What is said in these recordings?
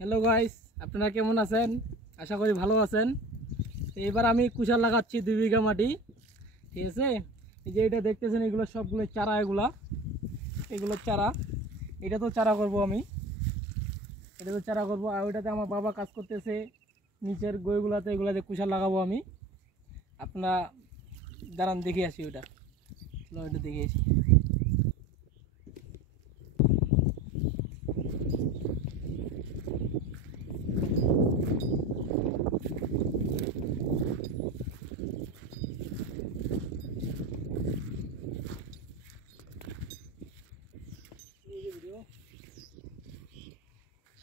Hello guys, আপনারা কেমন আছেন? আশা করি ভালো আছেন। তো এবার আমি কুশাল লাগাচ্ছি 2 বিঘা মাটি। ঠিক আছে, এই যে এটা দেখতেছেন, এগুলো সবগুলো চারা, এগুলো চারা। এটা তো চারা করব আমি, এটা তো চারা করব। আর ওইটাতে আমার বাবা কাজ করতেছে নিচের গইগুলাতে, এগুলাতে কুশাল লাগাবো আমি। আপনারা দাঁড়ান, দেখে আসি ওইটা, ওইটা দেখে আসি।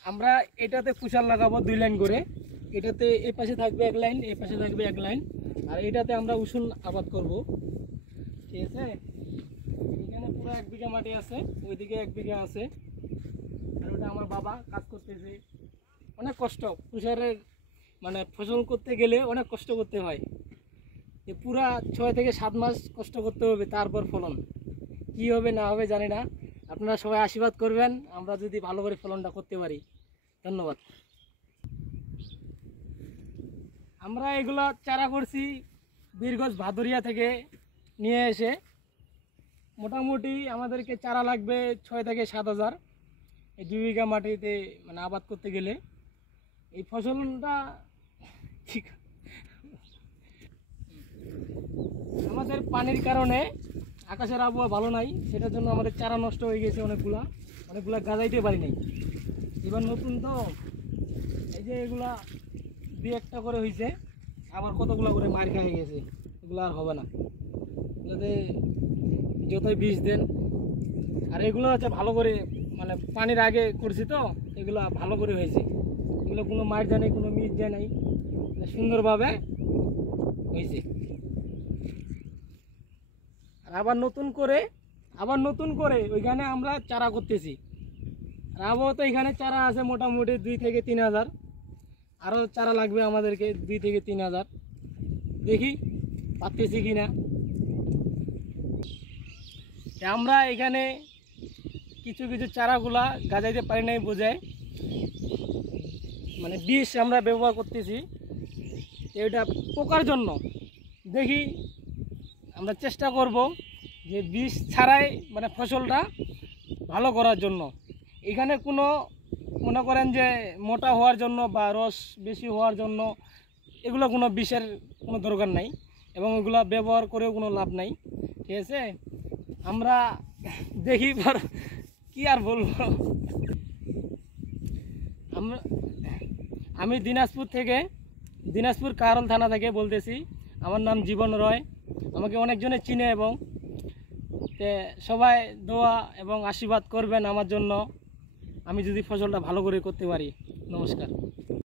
আমরা এটাতে কুশাল লাগাবো 2 লাইন করে। এটাতে এই পাশে থাকবে 1 লাইন, এই পাশে থাকবে 1 লাইন। আর এটাতে আমরা উসুল আবাদ করব। ঠিক আছে, এখানে পুরো 1 বিঘা মাটি আছে, ওইদিকে 1 বিঘা আছে। আর ওটা আমার বাবা কাজ করতেছে। অনেক কষ্ট, কুশালের মানে ফসল করতে গেলে অনেক কষ্ট করতে হয়। পুরা 6 থেকে 7 মাস কষ্ট করতে হবে, তারপর ফলন। কি হবে না হবে জানি না, আপনারা সবাই আশীর্বাদ করবেন আমরা যদি ভালো করে ফলনটা করতে পারি। ধন্যবাদ। আমরা এগুলো চারা করছি বীরগঞ্জ ভাদুরিয়া থেকে নিয়ে এসে। মোটামুটি আমাদেরকে চারা লাগবে 6 থেকে 7 হাজার, এই 2 বিঘা মাটিতে মানে আবাদ করতে গেলে। এই ফসলটা ঠিক আমাদের পানির কারণে আকাশের আবহাওয়া ভালো নাই, সেটার জন্য আমাদের চারা নষ্ট হয়ে গেছে অনেকগুলা গাজাইতে পারি নাই। এবার নতুন তো, এই যে এগুলা 2-1টা করে হয়েছে, আবার কতগুলো করে মার খেয়ে গেছে। এগুলো আর হবে না, এগুলোতে যতই বীজ দেন। আর এগুলো হচ্ছে ভালো করে মানে পানির আগে করছি তো, এগুলো ভালো করে হয়েছে। এগুলো কোনো মার যায় নাই, কোনো মিস যায় নাই, সুন্দরভাবে হয়েছে। আর আবার নতুন করে ওইখানে আমরা চারা করতেছি। আর আবহাওয়া তো এখানে চারা আছে মোটামুটি 2 থেকে 3 হাজার। আরও চারা লাগবে আমাদেরকে 2 থেকে 3 হাজার। দেখি পাচ্ছি কি না। আমরা এখানে কিছু চারাগুলা গাজাইতে পারি নাই বোঝায়, মানে বিষ আমরা ব্যবহার করতেছি এটা পোকার জন্য। দেখি আমরা চেষ্টা করব যে বিষ ছাড়াই মানে ফসলটা ভালো করার জন্য। এখানে কোনো মনে করেন যে মোটা হওয়ার জন্য বা রস বেশি হওয়ার জন্য এগুলো কোনো বিষের কোনো দরকার নাই, এবং এগুলো ব্যবহার করেও কোনো লাভ নাই। ঠিক আছে, আমরা দেখি কি আর বলবো। আমি দিনাজপুর কারল থানা থেকে বলতেছি। আমার নাম জীবন রয়। আমাকে অনেকজনে চিনে, এবং সবাই দোয়া এবং আশীর্বাদ করবেন আমার জন্য, আমি যদি ফসলটা ভালো করে করতে পারি। নমস্কার।